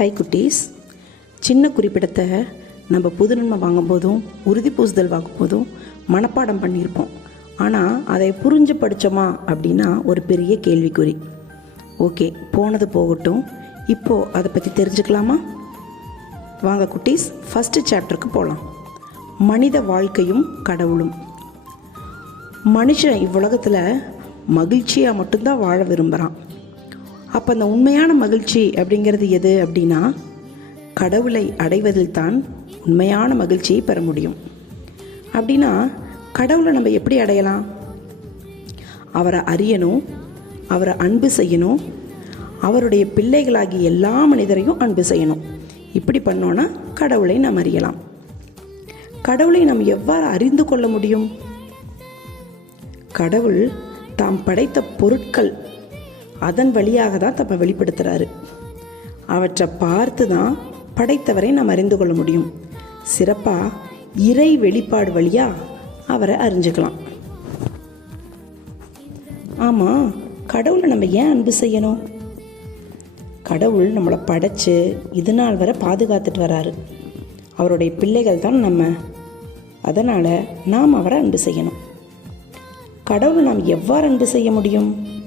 Hi குட்டீஸ். சின்ன குறிப்பிடத்தை நம்ம புது நன்மை வாங்கும்போதும் உறுதி பூசுதல் வாங்கும்போதும் மனப்பாடம் பண்ணியிருப்போம். ஆனால் அதை புரிஞ்சு படித்தோமா அப்படின்னா ஒரு பெரிய கேள்விக்குறி. ஓகே போனது போகட்டும். இப்போது அதை பற்றி தெரிஞ்சுக்கலாமா? வாங்க குட்டீஸ் ஃபஸ்ட்டு சாப்டருக்கு போகலாம் மனித வாழ்க்கையும் கடவுளும். மனுஷன் இவ்வுலகத்தில் மகிழ்ச்சியாக மட்டும்தான் வாழ விரும்புகிறான் அப்போ அந்த உண்மையான மகிழ்ச்சி அப்படிங்கிறது எது அப்படின்னா கடவுளை அடைவதில் தான் உண்மையான மகிழ்ச்சியை பெற முடியும். அப்படின்னா கடவுளை நம்ம எப்படி அடையலாம்? அவரை அறியணும் அவரை அன்பு செய்யணும் அவருடைய பிள்ளைகளாகி எல்லா மனிதரையும் அன்பு செய்யணும். இப்படி பண்ணோன்னா கடவுளை நாம் அறியலாம். கடவுளை நாம் எவ்வாறு அறிந்து கொள்ள முடியும்? கடவுள் தாம் படைத்த பொருட்கள் அதன் வழியாக தான் தப்பை வெளிப்படுத்துகிறாரு அவற்றை பார்த்து தான் படைத்தவரை நாம் அறிந்து கொள்ள முடியும். சிறப்பாக இறை வெளிப்பாடு வழியாக அவரை அறிஞ்சுக்கலாம். ஆமாம் கடவுளை நம்ம ஏன் அன்பு செய்யணும்? கடவுள் நம்மளை படைச்சு இது நாள் வரை பாதுகாத்துட்டு வராரு. அவருடைய பிள்ளைகள் தான் நம்ம. அதனால் நாம் அவரை அன்பு செய்யணும். கடவுளை நாம் எவ்வாறு அன்பு செய்ய முடியும்?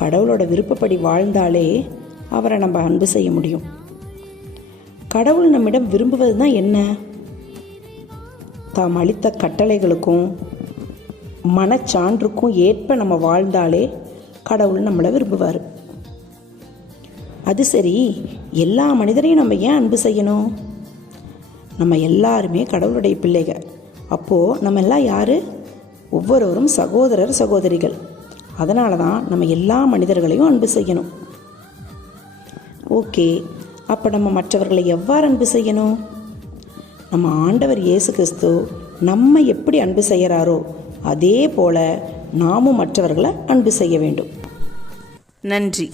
கடவுளோட விருப்பப்படி வாழ்ந்தாலே அவரை நம்ம அன்பு செய்ய முடியும். கடவுள் நம்மிடம் விரும்புவது தான் என்ன? தாம் அளித்த கட்டளைகளுக்கும் மனச்சான்றுக்கும் ஏற்ப நம்ம வாழ்ந்தாலே கடவுள் நம்மளை விரும்புவார். அது சரி எல்லா மனிதரையும் நம்ம ஏன் அன்பு செய்யணும்? நம்ம எல்லாருமே கடவுளுடைய பிள்ளைகள் அப்போது நம்ம எல்லாம் யார்? ஒவ்வொருவரும் சகோதரர் சகோதரிகள். அதனால தான் நம்ம எல்லா மனிதர்களையும் அன்பு செய்யணும். ஓகே அப்போ நம்ம மற்றவர்களை எவ்வாறு அன்பு செய்யணும்? நம்ம ஆண்டவர் இயேசு கிறிஸ்து நம்ம எப்படி அன்பு செய்கிறாரோ அதே போல நாமும் மற்றவர்களை அன்பு செய்ய வேண்டும். நன்றி.